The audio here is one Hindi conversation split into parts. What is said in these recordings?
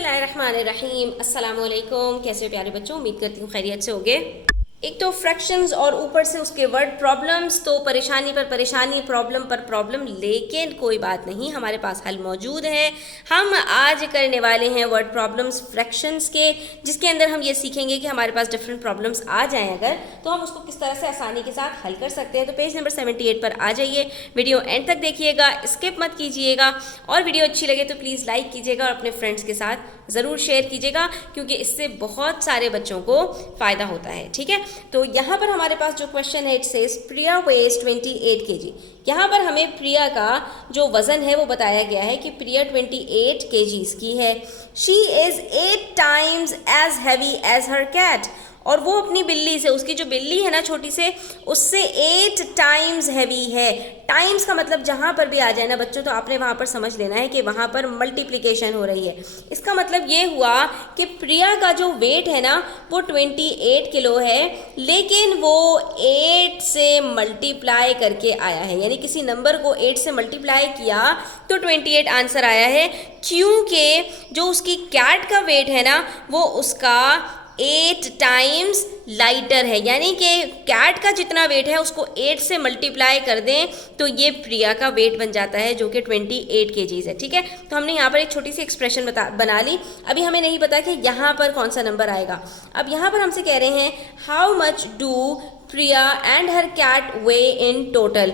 बिस्मिल्लाहिर्रहमानिर्रहीम। अस्सलाम वालेकुम। कैसे हो प्यारे बच्चों, उम्मीद करती हूँ खैरियत से होगे। एक तो फ्रैक्शंस और ऊपर से उसके वर्ड प्रॉब्लम्स, तो परेशानी पर परेशानी, प्रॉब्लम पर प्रॉब्लम, लेकिन कोई बात नहीं, हमारे पास हल मौजूद है। हम आज करने वाले हैं वर्ड प्रॉब्लम्स फ्रैक्शंस के, जिसके अंदर हम ये सीखेंगे कि हमारे पास डिफरेंट प्रॉब्लम्स आ जाएं अगर, तो हम उसको किस तरह से आसानी के साथ हल कर सकते हैं। तो पेज नंबर 78 पर आ जाइए, वीडियो एंड तक देखिएगा, स्किप मत कीजिएगा, और वीडियो अच्छी लगे तो प्लीज़ लाइक कीजिएगा और अपने फ्रेंड्स के साथ ज़रूर शेयर कीजिएगा, क्योंकि इससे बहुत सारे बच्चों को फ़ायदा होता है। ठीक है, तो यहाँ पर हमारे पास जो क्वेश्चन है, it says Priya weighs 28 kg। यहाँ पर हमें प्रिया का जो वज़न है वो बताया गया है कि प्रिया 28 kgs की है। She is 8 times as heavy as her cat, और वो अपनी बिल्ली से, उसकी जो बिल्ली है ना छोटी से, उससे 8 times हैवी है। टाइम्स का मतलब जहाँ पर भी आ जाए ना बच्चों, तो आपने वहाँ पर समझ लेना है कि वहाँ पर मल्टीप्लिकेशन हो रही है। इसका मतलब ये हुआ कि प्रिया का जो वेट है ना वो 28 किलो है, लेकिन वो 8 से मल्टीप्लाई करके आया है, यानी किसी नंबर को 8 से मल्टीप्लाई किया तो 28 आंसर आया है, क्योंकि जो उसकी कैट का वेट है ना वो उसका 8 times लाइटर है। यानी कि कैट का जितना वेट है उसको 8 से मल्टीप्लाई कर दें तो ये प्रिया का वेट बन जाता है, जो कि 28 kgs है। ठीक है, तो हमने यहाँ पर एक छोटी सी एक्सप्रेशन बना ली। अभी हमें नहीं पता कि यहाँ पर कौन सा नंबर आएगा। अब यहाँ पर हमसे कह रहे हैं how much do Priya and her cat weigh in total.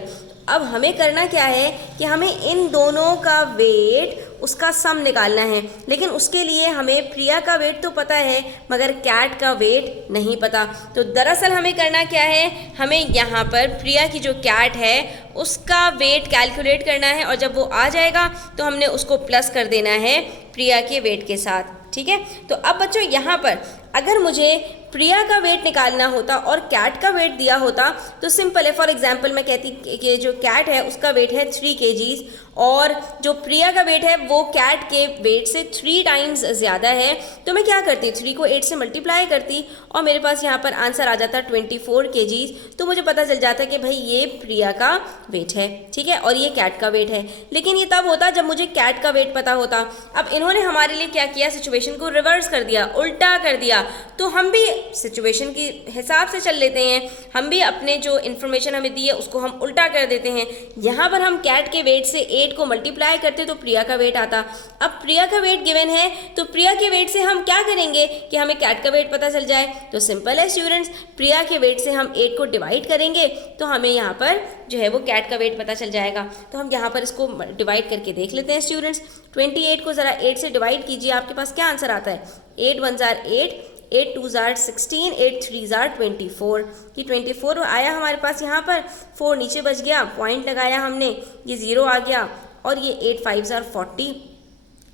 अब हमें करना क्या है कि हमें इन दोनों का वेट, उसका सम निकालना है, लेकिन उसके लिए हमें प्रिया का वेट तो पता है मगर कैट का वेट नहीं पता। तो दरअसल हमें करना क्या है, हमें यहाँ पर प्रिया की जो कैट है उसका वेट कैलकुलेट करना है, और जब वो आ जाएगा तो हमने उसको प्लस कर देना है प्रिया के वेट के साथ। ठीक है, तो अब बच्चों यहाँ पर अगर मुझे प्रिया का वेट निकालना होता और कैट का वेट दिया होता तो सिंपल है। फॉर एग्जांपल मैं कहती कि जो कैट है उसका वेट है 3 kgs, और जो प्रिया का वेट है वो कैट के वेट से 3 times ज़्यादा है, तो मैं क्या करती, 3 को 8 से मल्टीप्लाई करती और मेरे पास यहाँ पर आंसर आ जाता 24 kgs। तो मुझे पता चल जाता कि भाई ये प्रिया का वेट है, ठीक है, और ये कैट का वेट है। लेकिन ये तब होता जब मुझे कैट का वेट पता होता। अब इन्होंने हमारे लिए क्या किया, सिचुएशन को रिवर्स कर दिया, उल्टा कर दिया। तो हम भी सिचुएशन के हिसाब से चल लेते हैं, हम भी अपने जो इन्फॉर्मेशन हमें दी है उसको हम उल्टा कर देते हैं। यहाँ पर हम कैट के वेट से 8 को मल्टीप्लाई करते तो प्रिया का वेट आता। अब प्रिया का वेट गिवन है तो प्रिया के वेट से हम क्या करेंगे कि हमें कैट का वेट पता चल जाए। तो सिंपल है स्टूडेंट्स, प्रिया के वेट से हम 8 को डिवाइड करेंगे तो हमें यहाँ पर जो है वो कैट का वेट पता चल जाएगा। तो हम यहाँ पर इसको डिवाइड करके देख लेते हैं स्टूडेंट्स। 28 को ज़रा 8 से डिवाइड कीजिए, आपके पास क्या आंसर आता है। 8 1 जार 8, 8 2 जार 16, 8 3 जार 24। ये 24 आया हमारे पास, यहाँ पर 4 नीचे बच गया, पॉइंट लगाया हमने, ये 0 आ गया, और ये 8 5 जार 40।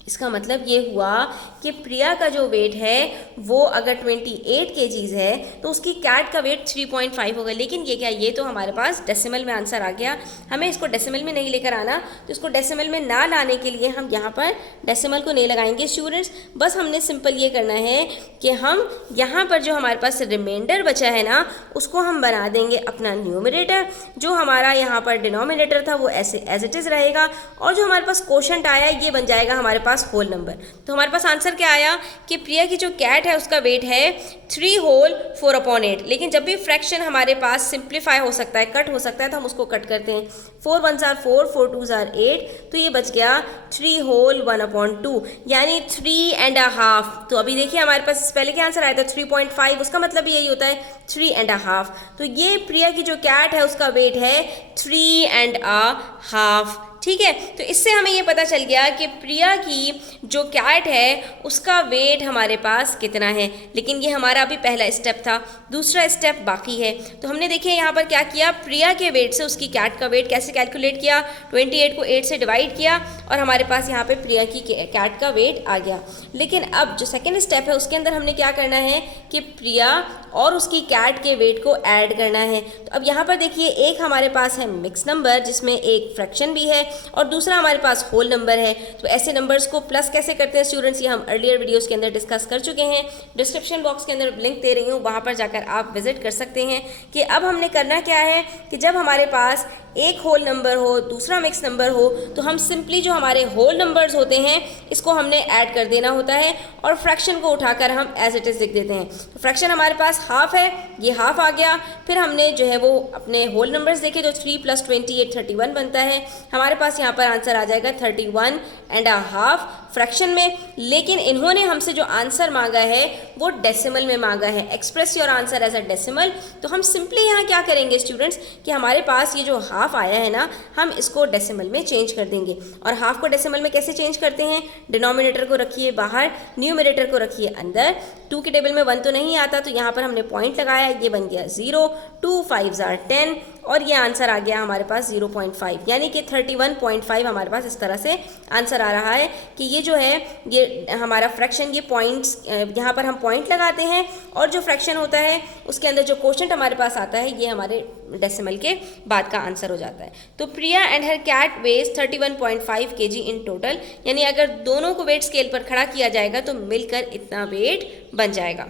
इसका मतलब ये हुआ कि प्रिया का जो वेट है वो अगर 28 kgs है तो उसकी कैट का वेट 3.5 होगा। लेकिन ये क्या, ये तो हमारे पास डेसिमल में आंसर आ गया, हमें इसको डेसिमल में नहीं लेकर आना। तो इसको डेसिमल में ना लाने के लिए हम यहाँ पर डेसिमल को नहीं लगाएंगे स्टूडेंट्स। बस हमने सिंपल ये करना है कि हम यहाँ पर जो हमारे पास रिमाइंडर बचा है ना उसको हम बना देंगे अपना न्यूमरेटर। जो हमारा यहाँ पर डिनोमिनेटर था वो ऐसे एज इट इज़ रहेगा, और जो हमारे पास क्वोशंट आया ये बन जाएगा हमारे पास होल नंबर। तो हमारे पास आंसर क्या आया कि प्रिया की जो कैट है उसका वेट है 3 होल 4/8। लेकिन जब भी फ्रैक्शन हमारे पास सिंप्लीफाई हो सकता है, कट हो सकता है, तो हम उसको कट करते हैं। 4 1 जार 4, 4 2 जार 8, तो ये बच गया 3 होल 1/2, यानी 3.5। तो अभी देखिए हमारे पास पहले क्या आंसर आया था 3.5, उसका मतलब यही होता है 3.5। तो ये प्रिया की जो कैट है उसका वेट है 3.5। ठीक है, तो इससे हमें ये पता चल गया कि प्रिया की जो कैट है उसका वेट हमारे पास कितना है। लेकिन ये हमारा अभी पहला स्टेप था, दूसरा स्टेप बाकी है। तो हमने देखिए यहाँ पर क्या किया, प्रिया के वेट से उसकी कैट का वेट कैसे कैलकुलेट किया, 28 को 8 से डिवाइड किया और हमारे पास यहाँ पे प्रिया की कैट का वेट आ गया। लेकिन अब जो सेकेंड स्टेप है उसके अंदर हमने क्या करना है कि प्रिया और उसकी कैट के वेट को ऐड करना है। तो अब यहाँ पर देखिए एक हमारे पास है मिक्स नंबर जिसमें एक फ्रैक्शन भी है और दूसरा हमारे पास होल नंबर है। तो ऐसे नंबर्स को प्लस कैसे करते हैं स्टूडेंट्स, ये हम अर्लियर वीडियोस के अंदर डिस्कस कर चुके हैं। डिस्क्रिप्शन बॉक्स के अंदर लिंक दे रही हूँ, वहाँ पर जाकर आप विजिट कर सकते हैं कि अब हमने करना क्या है कि जब हमारे पास एक होल नंबर हो दूसरा मिक्स नंबर हो तो हम सिंपली जो हमारे होल नंबर्स होते हैं इसको हमने ऐड कर देना होता है और फ्रैक्शन को उठाकर हम एज इट इज़ लिख देते हैं। तो फ्रैक्शन हमारे पास हाफ है, ये हाफ आ गया। फिर हमने जो है वो अपने होल नंबर्स देखे, जो 3 + 28 31 बनता है। हमारे पास यहाँ पर आंसर आ जाएगा 31.5 फ्रैक्शन में। लेकिन इन्होंने हमसे जो आंसर मांगा है वो डेसिमल में मांगा है, express your answer as a decimal. तो हम सिंपली यहाँ क्या करेंगे स्टूडेंट्स कि हमारे पास ये जो हाफ आया है ना, हम इसको डेसिमल में चेंज कर देंगे। और हाफ को डेसिमल में कैसे चेंज करते हैं, डिनोमिनेटर को रखिए बाहर, न्यूमरेटर को रखिए अंदर। 2 के टेबल में 1 तो नहीं आता, तो यहाँ पर हमने पॉइंट लगाया, ये बन गया 0, 2 5s are 10 और ये आंसर आ गया हमारे पास 0.5, यानी कि 31.5 हमारे पास इस तरह से आंसर आ रहा है कि ये जो है ये हमारा फ्रैक्शन, ये पॉइंट्स यहाँ पर हम पॉइंट लगाते हैं और जो फ्रैक्शन होता है उसके अंदर जो कोशेंट हमारे पास आता है ये हमारे डेसिमल के बाद का आंसर हो जाता है। तो Priya and her cat weighs 31.5 kg in total, यानी अगर दोनों को वेट स्केल पर खड़ा किया जाएगा तो मिलकर इतना वेट बन जाएगा।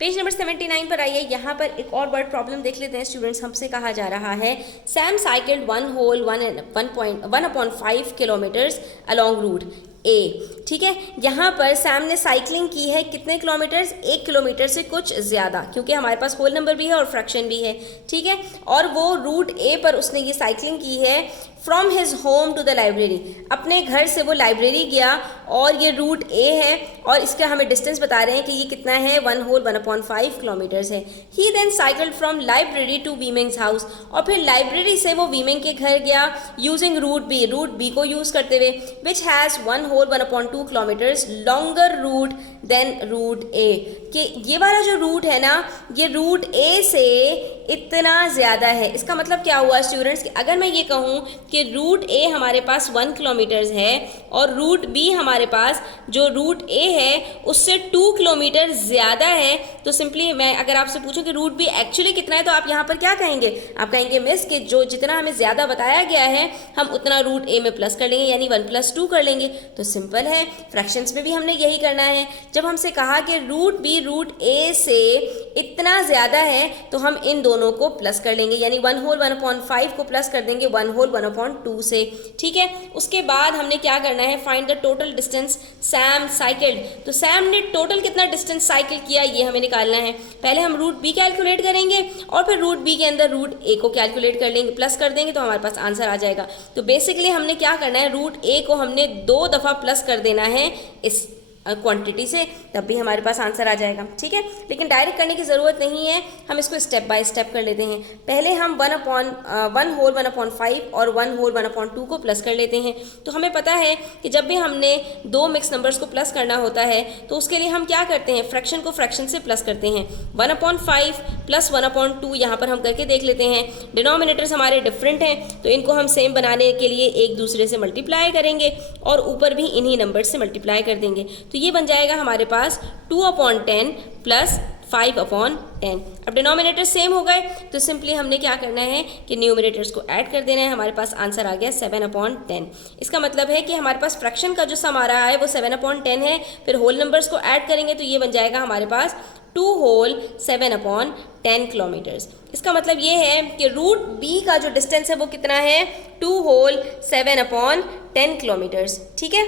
पेज नंबर 79 पर आइए, यहाँ पर एक और वर्ड प्रॉब्लम देख लेते हैं स्टूडेंट्स। हमसे कहा जा रहा है Sam cycled 1/5 kilometres along route A. ठीक है, यहाँ पर सैम ने साइकिलिंग की है कितने किलोमीटर्स, 1 किलोमीटर से कुछ ज़्यादा, क्योंकि हमारे पास होल नंबर भी है और फ्रैक्शन भी है। ठीक है, और वो रूट ए पर उसने ये साइकिलिंग की है from his home to the library, अपने घर से वो लाइब्रेरी गया और ये रूट ए है और इसका हमें डिस्टेंस बता रहे हैं कि ये कितना है 1/5 किलोमीटर्स है। He then cycled from library to Weimeng's house, और फिर लाइब्रेरी से वो वीमेंग के घर गया यूजिंग रूट बी को यूज़ करते हुए, which has 1/2 kilometres longer route than route A, कि ये वाला जो रूट है ना ये रूट ए से इतना ज़्यादा है। इसका मतलब क्या हुआ स्टूडेंट्स कि अगर मैं ये कहूँ कि रूट ए हमारे पास 1 किलोमीटर्स है और रूट बी हमारे पास जो रूट ए है उससे 2 किलोमीटर ज़्यादा है, तो सिंपली मैं अगर आपसे पूछूं कि रूट बी एक्चुअली कितना है तो आप यहाँ पर क्या कहेंगे, आप कहेंगे मिस कि जो जितना हमें ज़्यादा बताया गया है हम उतना रूट ए में प्लस कर लेंगे, यानी 1 + 2 कर लेंगे। तो सिंपल है, फ्रैक्शंस में भी हमने यही करना है। जब हमसे कहा कि रूट बी रूट ए से इतना ज़्यादा है तो हम इन दोनों को प्लस कर लेंगे, यानी 1/1/5 को प्लस कर देंगे 1/1/2 से। ठीक है, उसके बाद हमने क्या करना है, find the total distance Sam cycled. तो सैम ने टोटल कितना डिस्टेंस साइकिल किया ये हमें निकालना है। पहले हम रूट बी कैलकुलेट करेंगे और फिर रूट बी के अंदर रूट ए को कैलकुलेट कर लेंगे, प्लस कर देंगे तो हमारे पास आंसर आ जाएगा। तो बेसिकली हमने क्या करना है, रूट ए को हमने 2 दफ़ा प्लस कर देना है इस क्वांटिटी से, तब भी हमारे पास आंसर आ जाएगा। ठीक है, लेकिन डायरेक्ट करने की ज़रूरत नहीं है, हम इसको स्टेप बाय स्टेप कर लेते हैं। पहले हम 1/1/5 और 1/1/2 को प्लस कर लेते हैं। तो हमें पता है कि जब भी हमने 2 मिक्स नंबर्स को प्लस करना होता है तो उसके लिए हम क्या करते हैं, फ्रैक्शन को फ्रैक्शन से प्लस करते हैं। 1/5 + 1/2 यहाँ पर हम करके देख लेते हैं। डिनोमिनेटर्स हमारे डिफरेंट हैं तो इनको हम सेम बनाने के लिए एक दूसरे से मल्टीप्लाई करेंगे और ऊपर भी इन्हीं नंबर से मल्टीप्लाई कर देंगे। तो ये बन जाएगा हमारे पास 2/10 + 5/10। अब डिनोमिनेटर सेम हो गए तो सिंपली हमने क्या करना है कि न्यूमरेटर्स को ऐड कर देना है। हमारे पास आंसर आ गया 7/10। इसका मतलब है कि हमारे पास फ्रैक्शन का जो सम आ रहा है वो 7/10 है। फिर होल नंबर्स को ऐड करेंगे तो ये बन जाएगा हमारे पास 2 होल 7/10 किलोमीटर्स। इसका मतलब ये है कि रूट बी का जो डिस्टेंस है वो कितना है, 2 होल 7/10 किलोमीटर्स। ठीक है,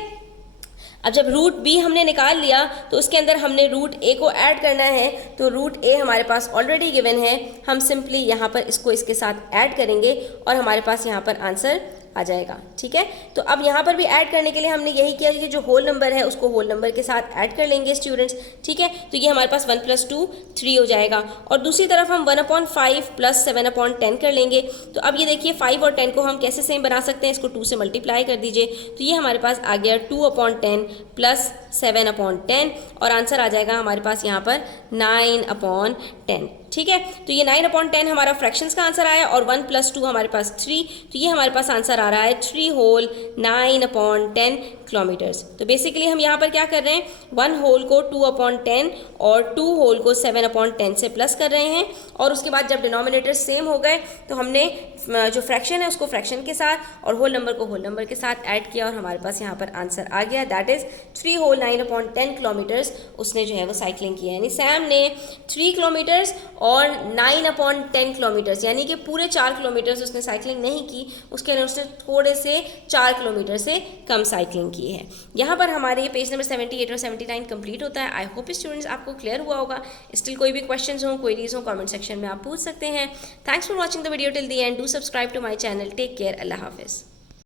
अब जब रूट बी हमने निकाल लिया तो उसके अंदर हमने रूट ए को ऐड करना है। तो रूट ए हमारे पास ऑलरेडी गिवन है, हम सिंपली यहाँ पर इसको इसके साथ ऐड करेंगे और हमारे पास यहाँ पर आंसर आ जाएगा। ठीक है, तो अब यहाँ पर भी ऐड करने के लिए हमने यही किया कि जो होल नंबर है उसको होल नंबर के साथ ऐड कर लेंगे स्टूडेंट्स। ठीक है, तो ये हमारे पास 1 + 2 3 हो जाएगा और दूसरी तरफ हम 1/5 + 7/10 कर लेंगे। तो अब ये देखिए 5 और 10 को हम कैसे सेम बना सकते हैं, इसको 2 से मल्टीप्लाई कर दीजिए तो ये हमारे पास आ गया 2/10 + 7/10 और आंसर आ जाएगा हमारे पास यहाँ पर 9/10। ठीक है। तो ये 9/10 हमारा फ्रैक्शंस का आंसर आया और 1 + 2 हमारे पास 3, तो ये हमारे पास आंसर आ रहा है 3 होल 9/10 किलोमीटर्स। तो बेसिकली हम यहाँ पर क्या कर रहे हैं, 1 होल को 2/10 और 2 होल को 7/10 से प्लस कर रहे हैं, और उसके बाद जब डिनोमिनेटर सेम हो गए तो हमने जो फ्रैक्शन है उसको फ्रैक्शन के साथ और होल नंबर को होल नंबर के साथ ऐड किया और हमारे पास यहाँ पर आंसर आ गया, दैट इज़ 3 होल 9/10 किलोमीटर्स उसने जो है वो साइकिलिंग की है। यानी सैम ने 3 किलोमीटर्स और 9/10 किलोमीटर्स यानी कि पूरे 4 किलोमीटर्स उसने साइकिलिंग नहीं की, उसके लिए उसने थोड़े से 4 किलोमीटर से कम साइकिलिंग की है। यहाँ पर हमारे पेज नंबर 78 और 79 कंप्लीट होता है। आई होप स्टूडेंट्स आपको क्लियर हुआ होगा। स्टिल कोई भी क्वेश्चंस हो, क्वेरीज हो, कमेंट सेक्शन में आप पूछ सकते हैं। Thanks for watching the video till the end. Do subscribe to my channel. Take care. अल्लाह हाफिज़।